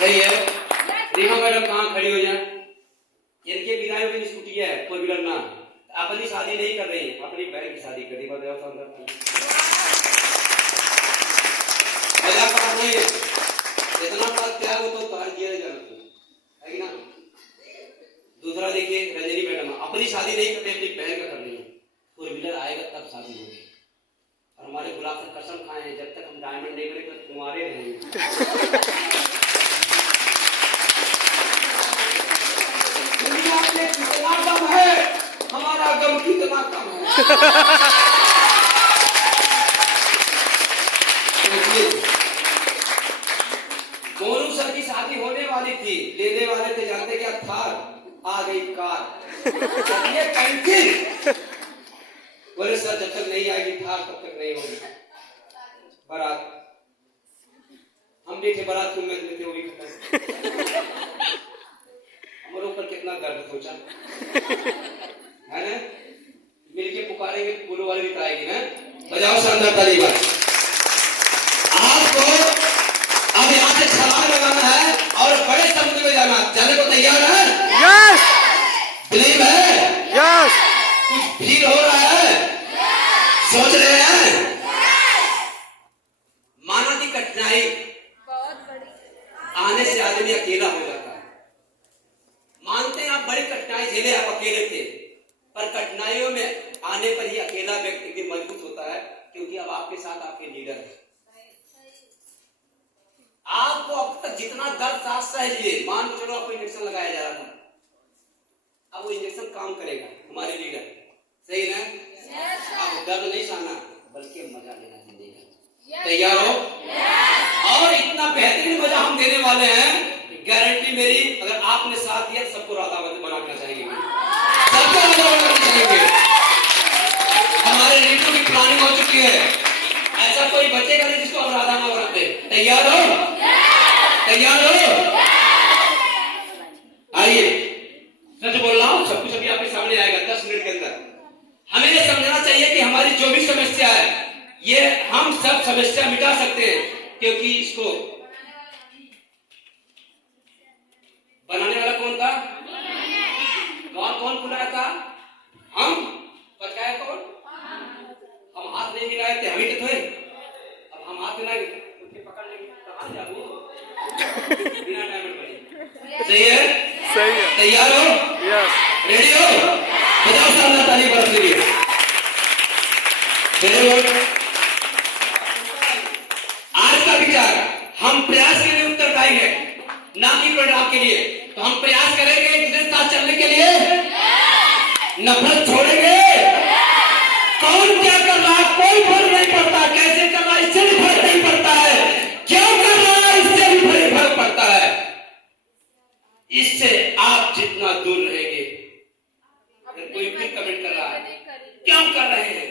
सही है। रीमा मैडम कहाँ खड़ी हो जाए? इनके पिताजी की स्कूटी है, फोर व्हीलर ना। अपनी शादी नहीं कर रही, अपनी बहन की शादी कर रही। इतना बात क्या हो तो तार दिया जाना है कि ना। दूसरा देखिए, रजनी मैडम अपनी शादी नहीं करते, अपनी बहन का कर रही है। फोर व्हीलर आएगा तब शादी होगी। और हमारे गुलाब से कसम खाए हैं, जब तक हम डायमंड नहीं बने तो कुंवारे रहेंगे। कितना कम है, हमारा गम कितना कम है। मोनू सर की शादी होने वाली थी, लेने वाले थे जानते क्या? थार। आ गई कार। ये कैंसिल। बोले सर जब तक नहीं आएगी थार तब तक नहीं होगी। बारात हम भी थे, बारात में थे, वो भी खत्म। हमारे ऊपर कितना दर्द सोचा है ना। मिलके पुकारेंगे, फूलों वाली भी आएगी ना। बजाओ शानदार ताली। बात आपको अब यहाँ से छलांग लगाना है और बड़े समुद्र में जाना। जाने को तैयार है? यस। बिलीव है? यस। कुछ फील हो रहा है? सोच रहे हैं? माना की कठिनाई बहुत बड़ी आने से आदमी अकेला हो जाता है। मानते हैं आप बड़ी कठिनाई झेले, आप अकेले थे, पर कठिनाइयों में आने पर ही अकेला व्यक्ति भी मजबूत होता है, क्योंकि अब आपके साथ आपके लीडर है। आपको अब तक जितना दर्द था सह लिए। मान के चलो आपको इंजेक्शन लगाया जा रहा था, अब वो इंजेक्शन काम करेगा, हमारे लीडर। सही ना? अब दर्द नहीं सहना बल्कि मजा लेना जिंदगी का। तैयार हो? और इतना बेहतरीन मजा हम देने वाले हैं, गारंटी मेरी। अगर आपने साथ दिया सबको राधावत बनाना चाहिए, सबको राधावत बनाना चाहिए। हमारे लीडरों की प्लानिंग हो चुकी है, ऐसा कोई बचेगा नहीं जिसको हम राधा ना बनाते। तैयार हो? तैयार हो? आइए, सच बोल रहा हूं, सब कुछ अभी आपके सामने आएगा 10 मिनट के अंदर। हमें ये समझना चाहिए कि हमारी जो भी समस्या है, ये हम सब समस्या मिटा सकते हैं, क्योंकि इसको बनाने वाला कौन था? कौन बुलाया था? हम। पकाया कौन? हम हाथ नहीं मिलाए थे, हम ही तो थे। अब हम हाथ मिलाएंगे उनके पकड़ लेंगे, कहां जाओ बिना डायमंड बने। सही है? सही है। तैयार हो? यस। रेडी हो? बजाओ शानदार ताली बरस लीजिए। आज का विचार, हम प्रयास के लिए उत्तरदायी है, ना कि परिणाम के लिए। तो हम प्रयास करेंगे एक दूसरे के साथ चलने के लिए। नफरत छोड़ेंगे। कौन क्या कर रहा है कोई फर्क नहीं पड़ता, कैसे कर रहा है इससे भी फर्क नहीं पड़ता है, क्यों कर रहा है इससे भी फर्क पड़ता है। इससे आप जितना दूर रहेंगे। अगर कोई फिर कमेंट कर रहा है क्यों कर रहे हैं,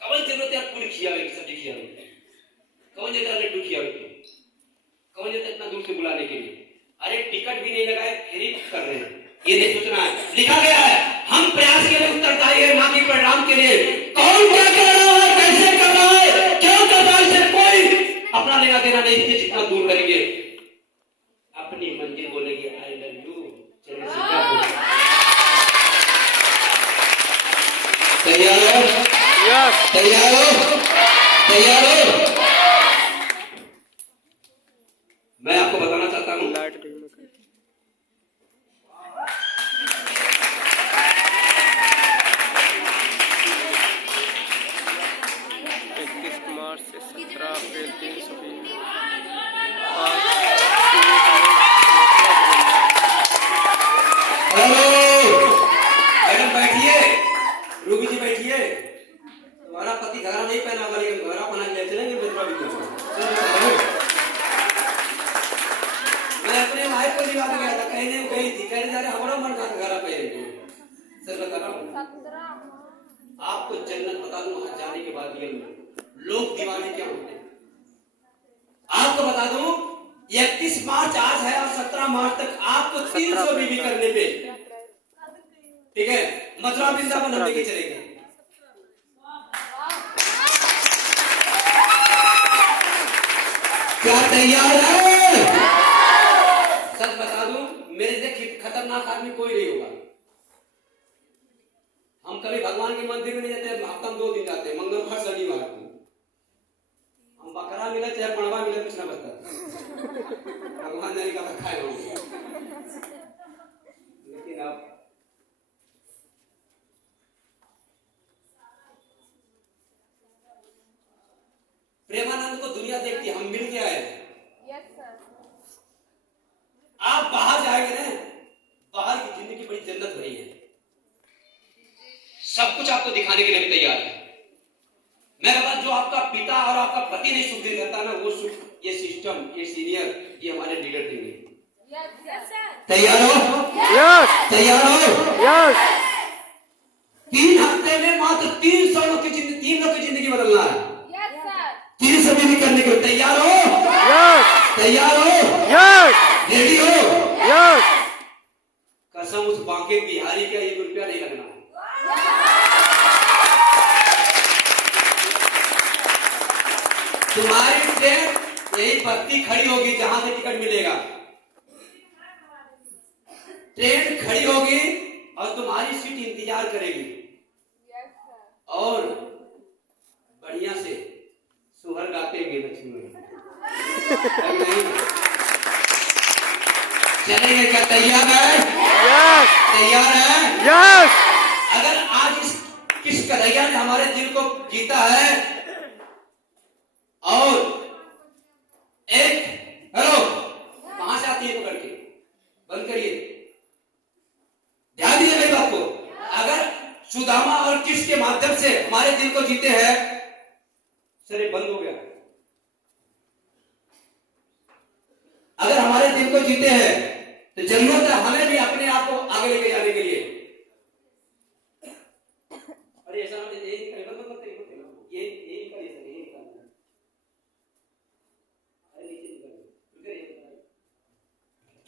कौन जरूरत है पूरी खियावे की सब्जी खियावे, कौन देता है लड्डू खियावे, कौन देता है इतना दूर से बुलाने के लिए। अरे टिकट भी नहीं लगाए फिर ही कर रहे हैं, ये नहीं सोचना है। लिखा गया है हम प्रयास के लिए उत्तरदायी है, ना कि परिणाम के लिए। कौन क्या कर रहा है, कैसे कर रहा है, क्यों कर रहा है, इससे कोई अपना लेना देना नहीं। इससे जितना दूर रहेंगे अपनी मंजिल बोलेगी आई लव यू। तैयार हो? यस। तैयार हो? तैयार हो? मैं आपको बताना चाहता हूं, लाइट देखने का 21 मार्च से 17 अप्रैल 320। हेलो मैडम बैठिए, रूबी जी बैठिए। तुम्हारा पति घरा नहीं पहना होगा, लेकिन घरा पहना के चलेंगे मित्रा भी। मैं अपने भाई को दिला गया था, कहने गई थी, कहने जा रहे हमारा मन का घरा पहनेंगे। सर बता रहा हूँ आपको, जन्नत बता दूं वहां जाने के बाद रियल में लोग दीवाने क्या होते हैं। आपको बता दूं 31 मार्च आज है और 17 मार्च तक आपको 300 बीबी करने पे, ठीक है, मथुरा वृंदावन हम लेके चलेंगे। क्या तैयार है? खतरनाक आदमी कोई नहीं होगा। हम कभी भगवान के मंदिर में नहीं जाते, हफ्ता में 2 दिन जाते हैं, मंगलवार शनिवार को। हम बकरा मिले चाहे पड़वा मिले कुछ ना बता, भगवान ने कहा खाए होंगे। लेकिन अब प्रेमानंद को दुनिया देखती है, हम मिल के आए। आप बाहर जाएंगे ना, बाहर की जिंदगी बड़ी जन्नत भरी है, सब कुछ आपको दिखाने के लिए तैयार है। मेरा बात, जो आपका पिता और आपका पति नहीं सुख देता ना, वो सुख ये सिस्टम, ये सीनियर, ये हमारे लीडर देंगे। तैयार हो? तैयार हो? 3 हफ्ते में मात्र 300 लोग की जिंदगी, 3 लोग की जिंदगी बदलना है। 3 सदी भी करने के लिए तैयार हो? तैयार हो? रेडी हो? कसम उस बांके बिहारी का 1 रुपया नहीं लगना है। तुम्हारी ट्रेन यही बत्ती खड़ी होगी जहां से टिकट मिलेगा। ट्रेन खड़ी होगी और तुम्हारी सीट इंतजार करेगी, और बढ़िया से सुहर गाते हुए लक्ष्मी चलेंगे क्या? तैयार है? तैयार है? अगर आज किस कन्हैया ने हमारे दिल को जीता है, और एक हेलो कहां से आती है पकड़ के, बंद करिए, ध्यान दीजिए मेरी बात को। अगर सुदामा और कृष्ण के माध्यम से हमारे दिल को जीते हैं, सर ये बंद हो गया। अगर हमारे दिल को जीते हैं तो जरूरत है हमें भी अपने आप को आगे लेके जाने के लिए। अरे ऐसा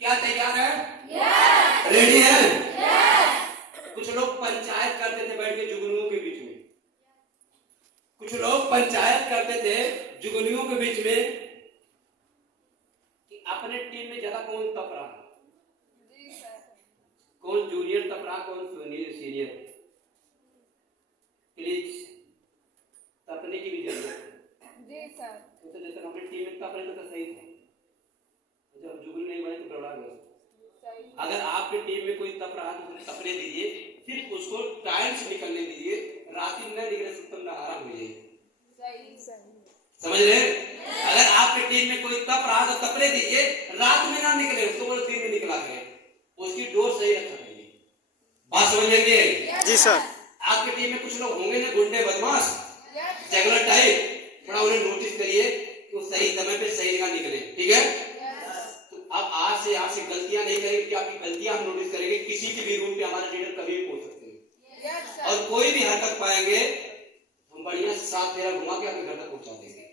क्या तैयार है? रेडी है? कुछ लोग पंचायत करते थे बैठ के जुगनुओं के बीच में, कुछ लोग पंचायत करते थे जुगनुओं के बीच में कि अपने टीम में ज्यादा कौन तप रहा, कौन जूनियर तप रहा, कौन सीनियर। प्लीज तपने की भी जरूरत है। तो जैसे हमारी टीम में तप रहे तो सही था, जब जुगनू नहीं बने तो गड़बड़ा गया। अगर आपके टीम में कोई तप रहा तो तपने दीजिए, सिर्फ उसको टाइम से निकलने दीजिए, रात में न निकले तो तुम आराम हो जाइए। समझ रहे? अगर आपके टीम में कोई तप रहा तो तपने दीजिए, रात में ना निकले, उसको बोलो दिन में निकला करें, उसकी डोज सही रखा करिए। बात समझ लेंगे? जी सर। आपके टीम में कुछ लोग होंगे ना गुंडे बदमाश जंगल टाइप, थोड़ा उन्हें नोटिस करिए कि वो सही समय पे सही जगह निकले, ठीक है? अब आज से गलतियां नहीं करेंगे, कि आपकी गलतियां हम नोटिस करेंगे, किसी के भी रूम पे हमारे लीडर कभी भी पहुंच सकते हैं। और कोई भी हरकत पाएंगे हम बढ़िया से 7 फेरा घुमा के आपके घर तक पहुंचा देंगे।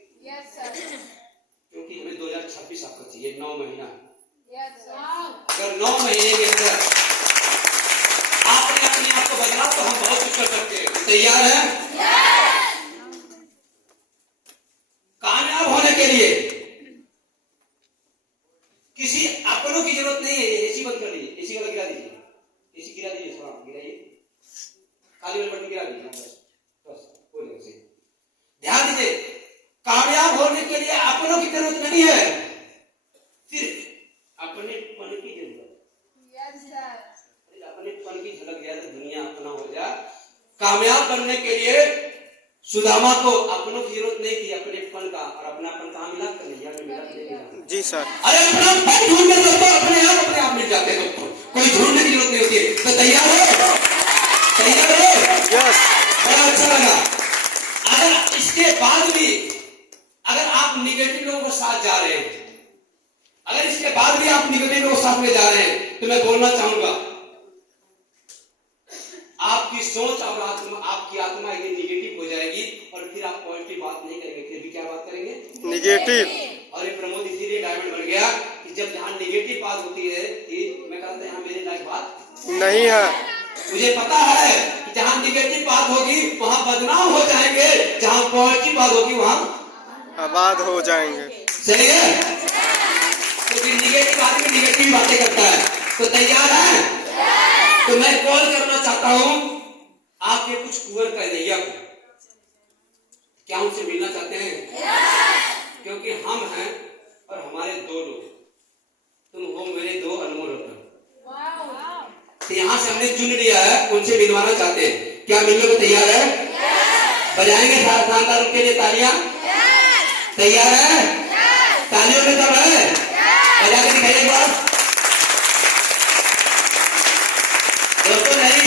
क्योंकि हमें 2026 आपका चाहिए, 9 महीना। अगर 9 महीने के अंदर आपने अपने आप को बदला तो हम बहुत कुछ कर सकते हैं। तैयार है? कामयाब होने के लिए किसी अपनों की जरूरत नहीं है। एसी बंद कर दीजिए, एसी वाला गिरा दीजिए, एसी गिरा दीजिए, थोड़ा गिराइए, खाली वाला बटन गिरा दीजिए, बस हो जाएगा। ध्यान दीजिए, कामयाब होने के लिए अपनों की जरूरत नहीं है, सिर्फ अपने पन की जरूरत। अपने पन की झलक जाए तो दुनिया अपना हो जाए। कामयाब बनने के लिए सुदामा को अपनों की जरूरत नहीं थी, अपने पन का, और अपनापन कहाँ मिला? कन्हैया में मिला। जी सर। अरे अपना पन ढूंढने दोस्तों अपने आप मिल जाते हैं दोस्तों, कोई ढूंढने की जरूरत नहीं होती है। तो तैयार हो? तैयार हो? यस। बड़ा अच्छा लगा। अगर इसके बाद भी अगर आप निगेटिव लोगों के साथ जा रहे हैं, अगर इसके बाद भी आप निगेटिव लोगों के साथ में जा रहे हैं, तो मैं बोलना चाहूंगा आपकी सोच और आपकी आत्मा ये निगेटिव हो जाएगी, और फिर आप पॉजिटिव बात नहीं करेंगे, फिर भी क्या बात करेंगे? निगेटिव। और ये प्रमोद इसीलिए डायमंड बन गया कि जब जहां निगेटिव बात होती है कि मैं कहता यहाँ मेरे लायक बात नहीं है। मुझे पता है कि जहां निगेटिव बात होगी वहां बदनाम हो जाएंगे, जहां पॉजिटिव बात होगी वहां आबाद हो जाएंगे। चलिए, क्योंकि निगेटिव आदमी निगेटिव बातें करता है। तो तैयार है? तो मैं कॉल करना चाहता हूं आपके कुछ कुंवर कन्हैया को, क्या उनसे मिलना चाहते हैं? क्योंकि हम हैं और हमारे दो लोग, तुम हो मेरे दो अनमोल रत्न। तो यहां से हमने चुन लिया है, उनसे मिलवाना चाहते हैं। क्या मिलने को तैयार है? बजाएंगे शानदार उनके लिए तालियां? तैयार है? तालियों में दम है? बजा के दिखाइए एक बार। दोस्तों नहीं है।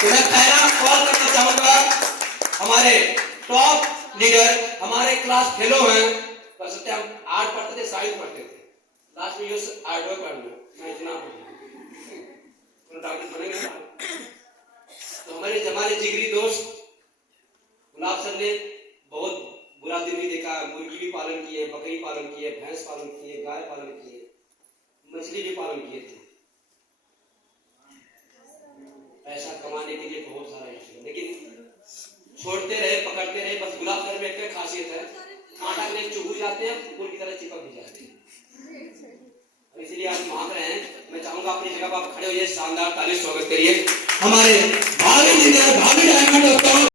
तो मैं पहला कॉल करना चाहूंगा हमारे टॉप लीडर, हमारे क्लास फेलो हैं। वैसे हम 8 पढ़ते थे, साइंस पढ़ते थे, लास्ट में ये 8 पढ़ना, मैं इतना डॉक्टर बनेंगे ना। तो हमारे जिगरी दोस्त गुलाब सर ने बहुत बुरा दिन भी देखा, मुर्गी भी पालन किए, बकरी पालन किए, भैंस पालन किए, गाय पालन किए, मछली भी पालन किए थे। पैसा कमाने के लिए बहुत सारा इश्यू, लेकिन छोड़ते रहे, पकड़ते रहे। बस गुलाब सर में एक खासियत है, कांटा के चुभ जाते हैं, फूल की तरह चिपक भी जाते हैं। इसलिए आप मांग रहे हैं, मैं चाहूंगा अपनी जगह पर आप खड़े होइए, शानदार ताली स्वागत करिए हमारे भावी लीडर, भावी डायमंड।